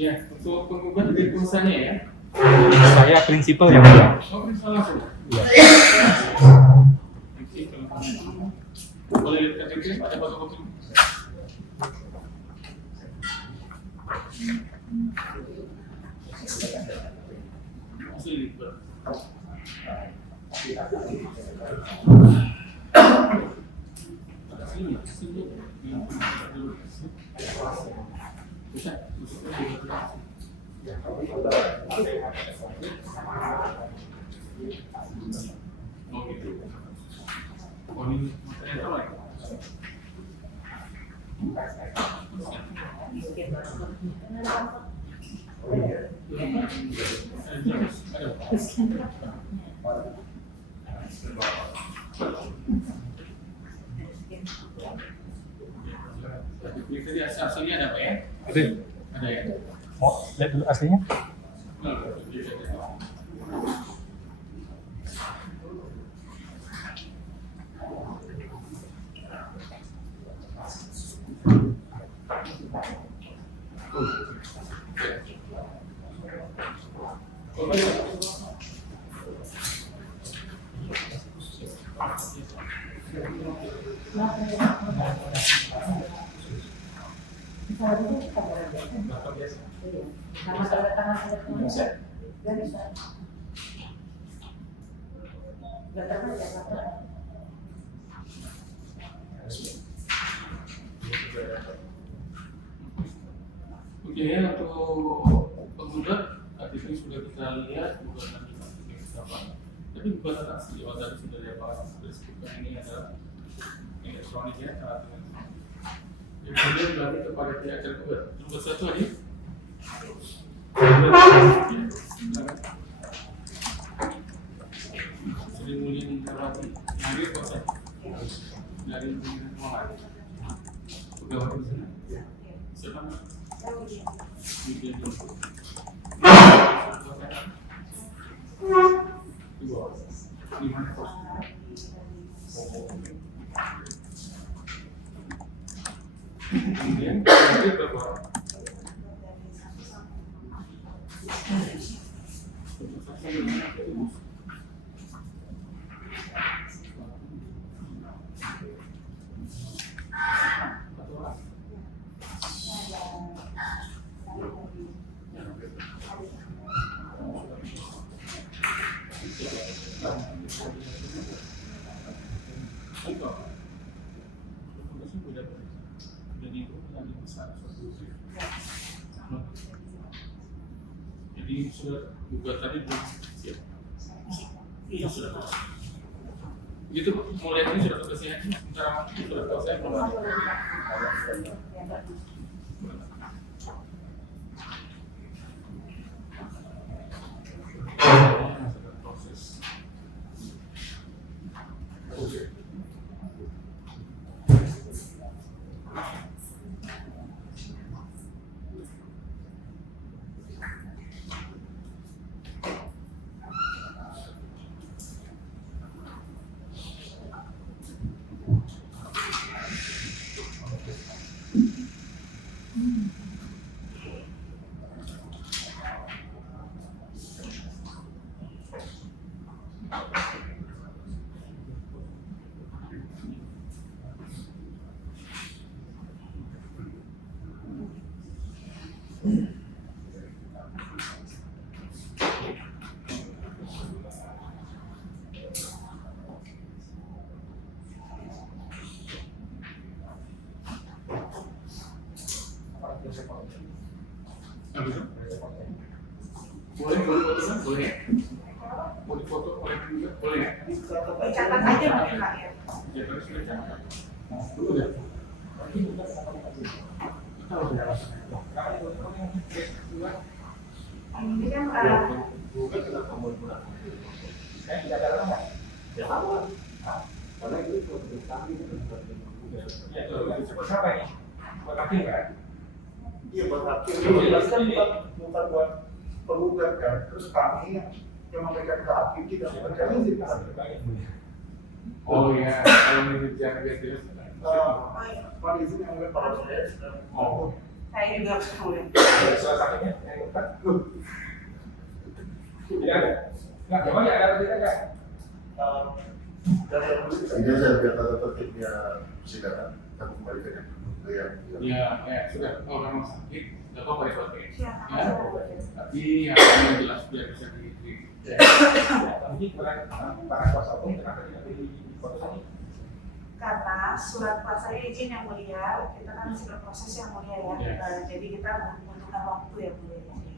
Ya, untuk penggugat dari perusahaannya ya. Saya prinsipal yang mulia. Oh, prinsipal langsung. Iya. Boleh lihat KTP, ada fotokopi. Masih lihat. Bisa. Oh gitu. Oh ini material apa ya? Jadi aslinya ada apa ya? Ada. Ada ya? Mau lihat dulu aslinya? Oke ya, untuk penggugat KTP sudah kita lihat, gugatan kita apa. Tapi gugatan asli tadi sudah dapat disebutkan ini adalah elektronik ya, kemudian beralih kepada pihak tergugat. Nomor satu aja. Sri Mulyani Indrawati, hadir kuasa dari Muhammad. Pegawai di sana. Siapa? Kemudian lanjut ke bawah. Jadi sudah gugatannya belum siap. Iya sudah. Gitu mulai ini sudah tugasnya. Sementara sudah tahu saya belum. Proses. Oke. Boleh foto kan? Boleh. Mau difoto oleh juga? Boleh. Dicatat aja mungkin Pak ya. Ya harus dicatat. Dulu ya. Ini kan Google kenapa mau pulang? Saya tidak ada lama. Ya apa? Karena itu untuk kami Google. Ya, itu siapa ini? Buat hakim kan? Iya buat hakim. Jelas kan bukan buat penggugat kan. Terus kami yang memberikan ke hakim kita memberikan izin ke hakim. Oh iya, kalau ini bicara gitu. Pak izin yang oleh Pak Presiden. Oh, Saya juga boleh. Salah satunya yang keempat. Tidak ada. Nggak, coba ya ada tidak ada. Dan yang ini saya biar tata tertibnya persidangan, kita kembalikan yang ke yang Ya, sudah. Kalau memang sakit, nggak apa-apa ya, Pak. Silakan. Ya, tapi yang jelas biar bisa diterima. Mungkin para kuasa hukum kenapa tidak difoto ini? Karena surat kuasa izin yang mulia, kita kan masih berproses yang mulia ya. Ya. Jadi kita membutuhkan waktu yang mulia.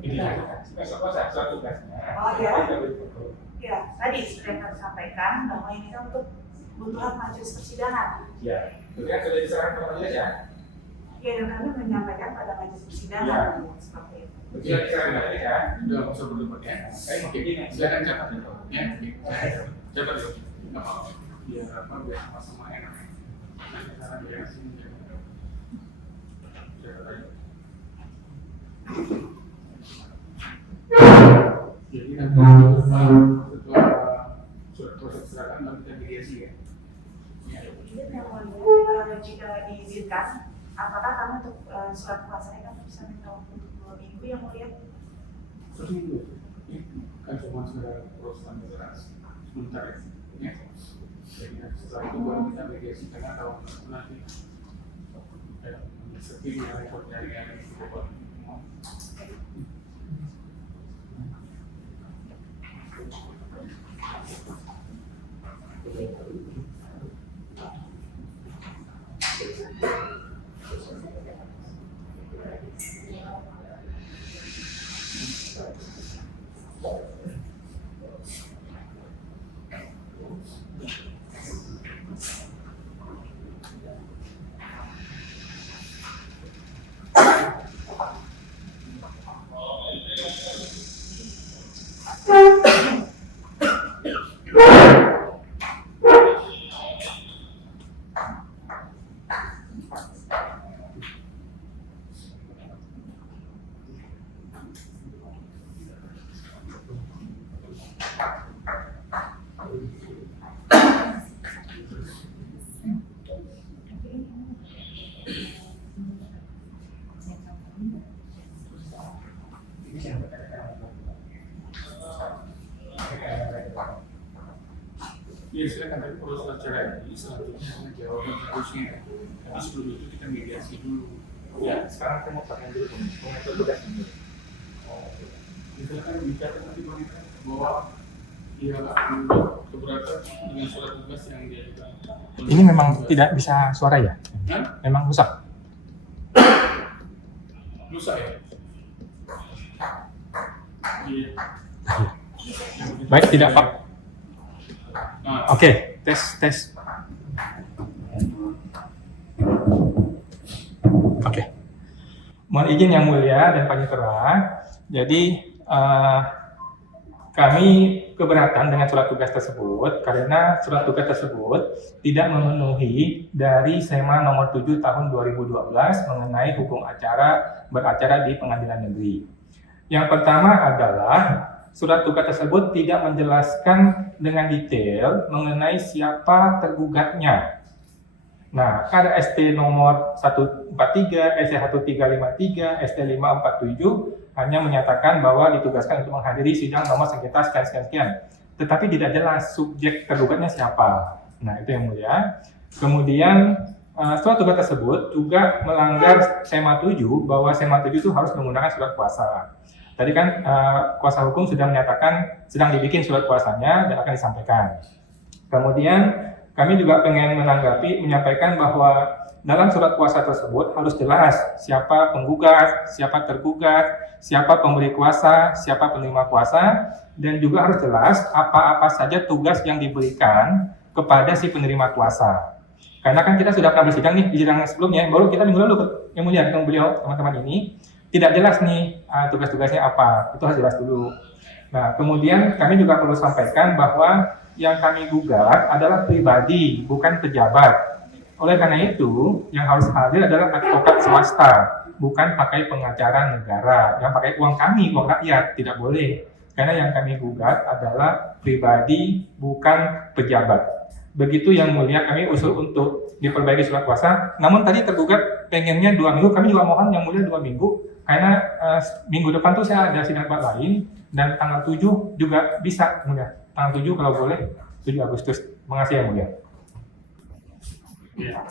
Ini ya. Besok kuasa suatu tugasnya. Oh, ya? Tidak boleh foto. Ya, tadi sudah kami sampaikan bahwa ini kan untuk kebutuhan majelis persidangan. Ya, itu kan sudah diserahkan ke majelis ya. Ya, dan kami menyampaikan pada majelis persidangan seperti itu. Sudah diserahkan ke majelis ya. Udah nggak usah berdebat ya. Oke, silakan catat ya. Ya, catat ya. Nggak apa-apa. Biar apa? Biar sama-sama enak. Nanti cara beresin. Catat aja. Jadi nanti setelah surat kuasa diserahkan nanti kita mediasi ya. Jadi yang mulia, jika diizinkan, apakah kamu untuk surat kuasanya kan bisa minta waktu untuk 2 minggu yang mulia? Seminggu. Kan cuma sekedar urusan deras sebentar ya. Jadi setelah itu baru kita mediasi karena kalau nanti seperti yang repot dari yang itu. Ya silakan, tapi kalau secara ini selanjutnya jawaban terusnya. Tapi sebelum itu kita mediasi dulu. Ya, sekarang saya mau pakai dulu mengatur tugas ini. Silakan bicara nanti wanita bahwa dia keberatan dengan surat tugas yang dia juga. Ini memang tidak bisa suara ya? Hah? Memang rusak? Rusak ya? Iya. Baik, tidak Pak. Nah, Oke, tes. Oke. Mohon izin yang mulia dan panitera. Jadi kami keberatan dengan surat tugas tersebut karena surat tugas tersebut tidak memenuhi dari SEMA nomor 7 tahun 2012 mengenai hukum acara beracara di pengadilan negeri. Yang pertama adalah surat tugas tersebut tidak menjelaskan dengan detail mengenai siapa tergugatnya. Nah, ada ST nomor 143, ST 1353, ST 547 hanya menyatakan bahwa ditugaskan untuk menghadiri sidang nomor sengketa sekian. Tetapi tidak jelas subjek tergugatnya siapa. Nah, itu yang mulia. Kemudian surat tugas tersebut juga melanggar SEMA 7 bahwa SEMA 7 itu harus menggunakan surat kuasa. Tadi kan kuasa hukum sudah menyatakan sedang dibikin surat kuasanya dan akan disampaikan. Kemudian kami juga pengen menyampaikan bahwa dalam surat kuasa tersebut harus jelas siapa penggugat, siapa tergugat, siapa pemberi kuasa, siapa penerima kuasa, dan juga harus jelas apa-apa saja tugas yang diberikan kepada si penerima kuasa. Karena kan kita sudah pernah bersidang nih di sidang sebelumnya, baru kita minggu lalu yang mulia ketemu beliau teman-teman ini. Tidak jelas nih tugas-tugasnya apa, itu harus jelas dulu. Nah, kemudian kami juga perlu sampaikan bahwa yang kami gugat adalah pribadi, bukan pejabat. Oleh karena itu, yang harus hadir adalah advokat swasta, bukan pakai pengacara negara, yang pakai uang kami, uang rakyat, tidak boleh. Karena yang kami gugat adalah pribadi, bukan pejabat. Begitu yang mulia, kami usul untuk diperbaiki surat kuasa. Namun tadi tergugat pengennya 2 minggu, kami juga mohon yang mulia 2 minggu, karena minggu depan tuh saya ada sidang tempat lain, dan tanggal 7 juga bisa mulia. Tanggal 7 kalau boleh, 7 Agustus. Terima kasih yang mulia. Ya.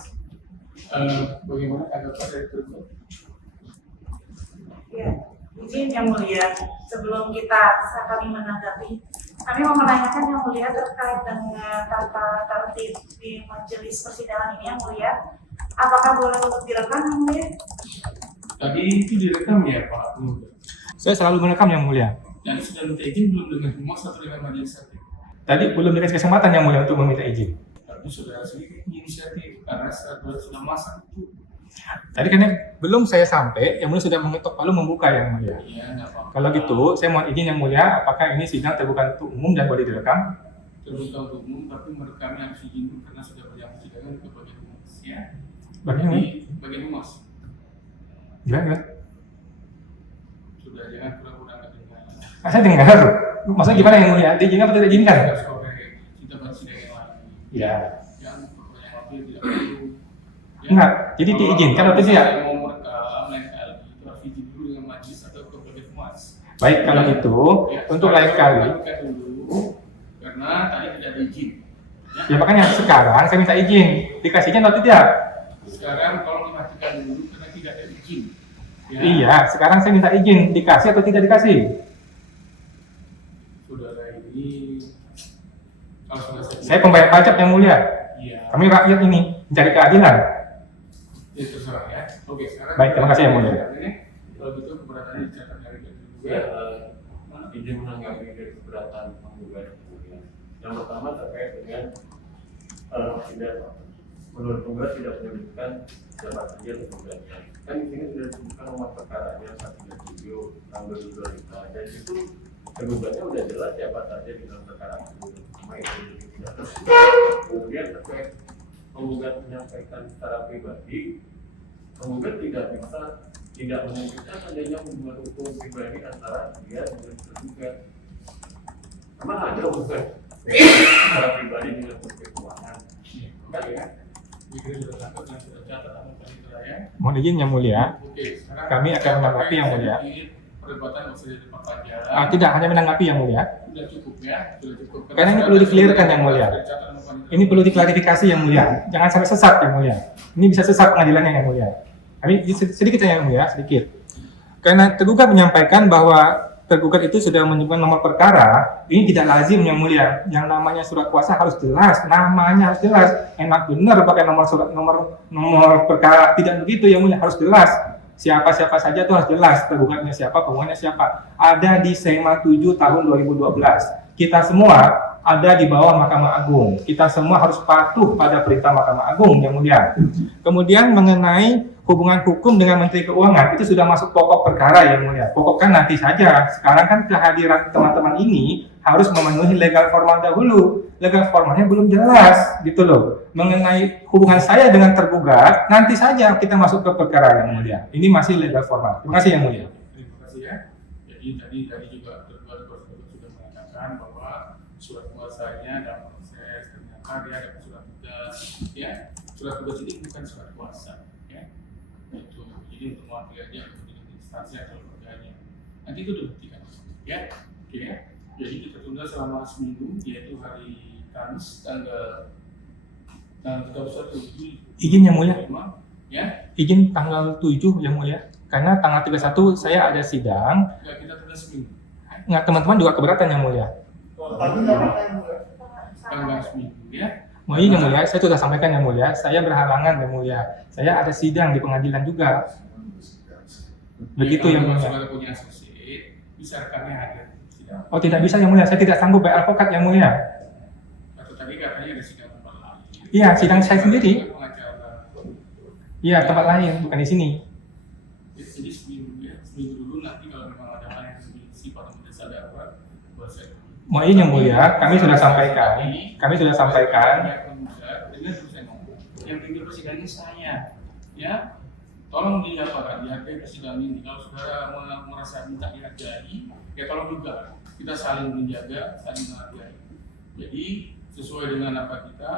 Bagaimana tanggapan dari tergugat? Ya, izin yang mulia, sebelum kami menanggapi, kami mau menanyakan yang mulia terkait dengan tata tertib di majelis persidangan ini yang mulia. Apakah boleh untuk direkam yang mulia? Tadi itu direkam ya Pak Tergugat? Saya selalu merekam yang mulia. Dan sudah minta izin belum dengan humas atau dengan majelis hakim? Tadi belum dikasih kesempatan yang mulia untuk meminta izin. Tapi saudara sendiri inisiatif karena sudah masak itu. Tadi kan belum saya sampai, yang mulia sudah mengetok palu membuka yang mulia. Iya, nggak apa-apa. Kalau gitu, saya mohon izin yang mulia, apakah ini sidang terbuka untuk umum dan boleh direkam? Terbuka untuk umum, tapi merekamnya harus izin dulu karena sudah berjalan persidangan ke bagian humas. Ya. Bagaimana? Di bagian humas. Gimana? Sudah jangan pura-pura nggak dengar. Saya dengar. Maksudnya gimana yang mulia? Diizinkan atau tidak diizinkan? Harus korek. Kita persidangan lagi. Ya. Yang pertanyaan wakil tidak perlu. Ya. Enggak, jadi diizinkan atau tidak? Kalau mau merekam lain kali itu harus izin dulu dengan majelis atau ke bagian humas. Baik, kalau gitu, untuk lain kali. Bukan dulu, karena tadi tidak ada izin. Ya makanya sekarang saya minta izin. Dikasihnya atau tidak? Sekarang tolong dimatikan dulu karena tidak ada izin. Ya. Iya, sekarang saya minta izin. Dikasih atau tidak dikasih? Saudara ini, kalau sudah Saya pembayar pajak yang mulia. Iya. Kami rakyat ini mencari keadilan. Ya terserah ya. Oke, sekarang. Baik, terima kasih yang mulia. Kalau gitu keberatannya dicatat dari Ya, izin menanggapi dari keberatan penggugat. Yang pertama terkait dengan tidak menurut penggugat tidak menyebutkan siapa saja penggugatnya. Kan di sini sudah disebutkan nomor perkaranya 137 tahun 2025 dan itu penggugatnya sudah jelas siapa saja di dalam perkara itu. Cuma itu tidak tersebut. Kemudian terkait penggugat menyampaikan secara pribadi, penggugat tidak menunjukkan adanya hubungan hukum pribadi antara dia dengan tergugat. Memang ada hubungan secara pribadi dengan Menteri Keuangan. Enggak ya? Jadi sudah tangkap dan sudah catat apa ya. Mohon izin yang mulia. Oke, sekarang Kami akan menanggapi yang mulia. Perdebatan nggak usah jadi perpanjangan. Tidak, hanya menanggapi yang mulia. Sudah cukup ya, sudah cukup. Karena ini perlu dikelirkan yang mulia. Ini perlu diklarifikasi yang mulia. Jangan sampai sesat yang mulia. Ini bisa sesat pengadilannya yang mulia. Kami sedikit yang mulia, sedikit. Karena tergugat menyampaikan bahwa tergugat itu sudah menyebutkan nomor perkara, ini tidak lazim yang mulia. Yang namanya surat kuasa harus jelas, namanya harus jelas. Enak benar pakai nomor perkara, tidak begitu yang mulia, harus jelas. Siapa saja itu harus jelas, tergugatnya siapa, penggugatnya siapa. Ada di SEMA 7 tahun 2012. Kita semua ada di bawah Mahkamah Agung. Kita semua harus patuh pada perintah Mahkamah Agung yang mulia. Kemudian mengenai hubungan hukum dengan Menteri Keuangan, itu sudah masuk pokok perkara yang mulia. Pokok kan nanti saja. Sekarang kan kehadiran teman-teman ini harus memenuhi legal formal dahulu. Legal formalnya belum jelas, gitu loh. Mengenai hubungan saya dengan tergugat, nanti saja kita masuk ke perkara yang mulia. Ini masih legal formal. Terima kasih yang mulia. Terima kasih ya. Jadi tadi juga tergugat sudah mengatakan bahwa surat kuasanya dalam proses ternyata dia ada surat tugas. Ya, surat tugas ini bukan surat kuasa. Ya, itu jadi untuk mewakili aja untuk instansi atau lembaga. Nanti itu dibuktikan. Ya, oke ya. Jadi kita tunda selama seminggu, yaitu hari Kamis tanggal 31 Juli. Izin yang mulia. Ya. Izin tanggal 7 yang mulia. Karena tanggal 31 saya ada sidang. Ya, kita tunda seminggu. Nggak, teman-teman juga keberatan yang mulia. Tadi nggak pakai yang mulia. Tanggal seminggu ya. Mau izin yang mulia, saya sudah sampaikan yang mulia. Saya berhalangan yang mulia. Saya ada sidang di pengadilan juga. Begitu yang Kalau mulia. saudara punya asosiat, bisa rekamnya hadir. Oh tidak bisa yang mulia, saya tidak sanggup bayar advokat yang mulia. Atau tadi katanya ada sidang tempat lain. Iya, sidang saya sendiri. Pengacara. Iya, tempat lain, bukan di sini. Jadi seminggu ya, seminggu dulu nanti kalau memang ada hal yang sifat mendesak darurat, buat saya. Mau izin yang mulia, kami sudah sampaikan. Kami sudah sampaikan. Dengan saya ngomong, yang bikin persidangan saya, ya. Tolong dihargai persidangan ini. Kalau saudara merasa minta dihargai, ya tolong juga kita saling menjaga, saling menghargai. Jadi sesuai dengan apa kita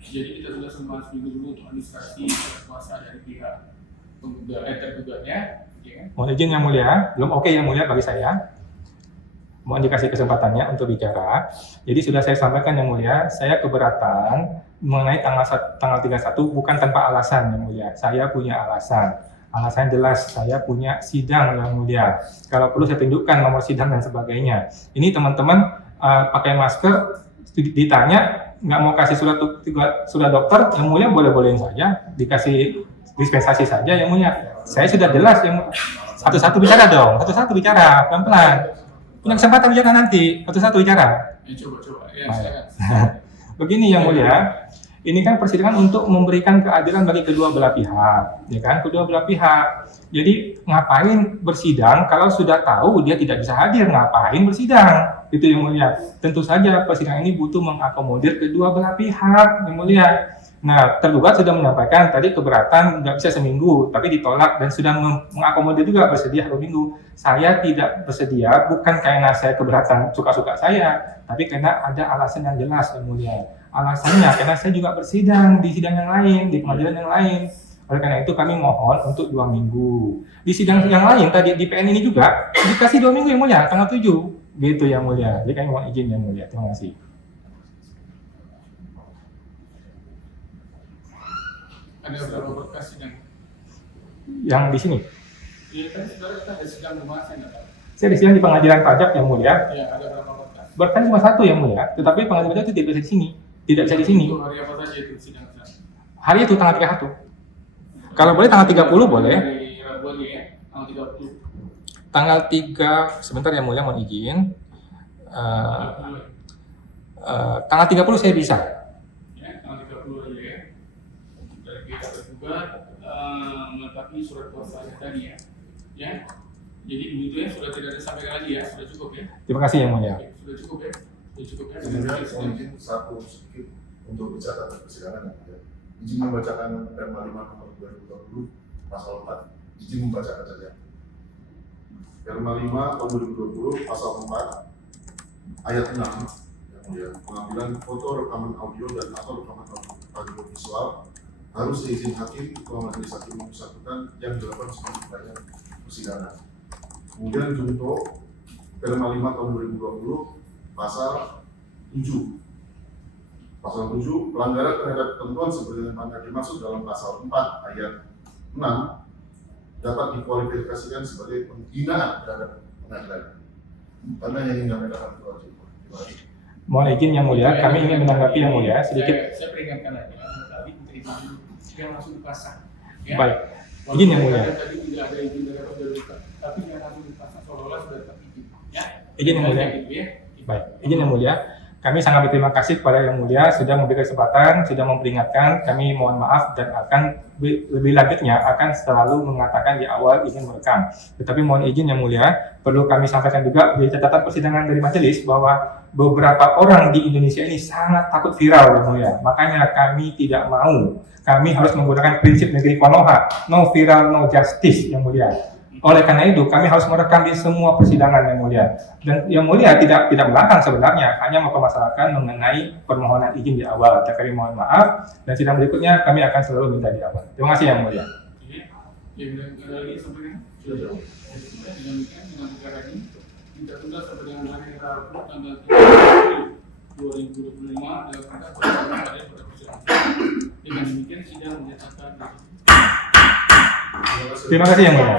Jadi kita sudah sempat seminggu dulu untuk administrasi kuasa dari pihak tergugatnya. Mohon izin yang mulia, belum oke yang mulia bagi saya. Mohon dikasih kesempatannya untuk bicara. Jadi sudah saya sampaikan yang mulia, saya keberatan mengenai tanggal 31 bukan tanpa alasan yang mulia. Saya punya alasan. Alasan jelas, saya punya sidang yang mulia. Kalau perlu saya tunjukkan nomor sidang dan sebagainya. Ini teman-teman pakai masker, ditanya nggak mau kasih surat dokter, yang mulia boleh-bolehin saja, dikasih dispensasi saja yang mulia. Saya sudah jelas yang satu-satu bicara dong, satu-satu bicara pelan-pelan. Punya kesempatan bicara nanti, satu-satu bicara. Coba. Ya, Begini yang mulia, ini kan persidangan untuk memberikan keadilan bagi kedua belah pihak, ya kan? Kedua belah pihak. Jadi ngapain bersidang kalau sudah tahu dia tidak bisa hadir? Ngapain bersidang? Itu yang mulia. Tentu saja persidangan ini butuh mengakomodir kedua belah pihak, yang mulia. Nah, tergugat sudah menyampaikan tadi keberatan nggak bisa seminggu, tapi ditolak dan sudah mengakomodir juga bersedia 2 minggu. Saya tidak bersedia bukan karena saya keberatan suka-suka saya, tapi karena ada alasan yang jelas yang mulia. Alasannya karena saya juga bersidang di sidang yang lain, di pengadilan yang lain. Oleh karena itu kami mohon untuk 2 minggu. Di sidang yang lain tadi di PN ini juga dikasih 2 minggu yang mulia, tanggal 7. Gitu yang mulia. Jadi kami mohon izin yang mulia. Terima kasih. Ada berapa berkas sidang? Yang di sini. Iya kan saudara kita ada sidang rumah saya nggak tahu. Saya di sini di pengadilan pajak yang mulia. Ya ada berapa berkas? Berkas cuma 1 yang mulia, tetapi pengadilan pajak itu tidak bisa di sini. Tidak bisa di sini. Itu hari apa saja itu sidang? Hari itu tanggal 31. Kalau boleh tanggal 30 boleh. Hari Rabu aja ya, tanggal 30. Tanggal 3 sebentar yang mulia mohon izin. Tanggal 30 saya bisa. Ya, tanggal 30 aja ya. Dari pihak tergugat melengkapi surat kuasa tadi ya. Ya. Jadi begitu ya, sudah tidak ada sampai lagi ya, sudah cukup ya. Terima kasih yang mulia. Oke, sudah cukup ya. Sudah cukup ya. Sebenarnya mungkin satu sedikit untuk bicara persidangan ya. Izin membacakan Perma 5 nomor 2020 pasal 4. Izin membacakan saja. Perma 5 tahun 2020 pasal 4 ayat 6 yang mulia, pengambilan foto, rekaman audio dan atau rekaman audio visual harus seizin hakim ketua majelis hakim yang bersangkutan yang dilakukan sebelum dimulainya persidangan. Kemudian junto Perma 5 tahun 2020 pasal 7. Pasal 7, pelanggaran terhadap ketentuan seperti yang dimaksud dalam pasal 4 ayat 6 dapat dikualifikasikan sebagai penghinaan terhadap pengadilan. Karena yang menyampaikan kewajiban. Mohon izin yang mulia, kami ingin menanggapi yang mulia sedikit. Saya peringatkan lagi, tadi diterima dulu, jangan langsung dipasang. Ya? Baik, izin yang mulia. Tadi tidak ada izin dari pemerintah, tapi jangan langsung dipasang seolah-olah sudah terizin. Ya? Izin yang mulia. Gitu, ya? Baik, izin yang mulia. Kami sangat berterima kasih kepada yang mulia sudah memberi kesempatan, sudah memperingatkan. Kami mohon maaf dan akan lebih lanjutnya akan selalu mengatakan di awal ingin merekam. Tetapi mohon izin yang mulia, perlu kami sampaikan juga di catatan persidangan dari majelis bahwa beberapa orang di Indonesia ini sangat takut viral yang mulia. Makanya kami tidak mau. Kami harus menggunakan prinsip negeri Konoha, no viral, no justice yang mulia. Oleh karena itu, kami harus merekam di semua persidangan yang mulia. Dan yang mulia tidak melarang sebenarnya, hanya mempermasalahkan mengenai permohonan izin di awal. Kami mohon maaf, dan sidang berikutnya kami akan selalu minta di awal. Terima kasih yang mulia. Yang ada lagi sampai sudah. Dengan negara ini kita tunda sampai dengan hari Rabu tanggal 3 2025 dalam rangka persidangan pada persidangan. Dengan demikian sidang menyatakan. Terima kasih yang mulia.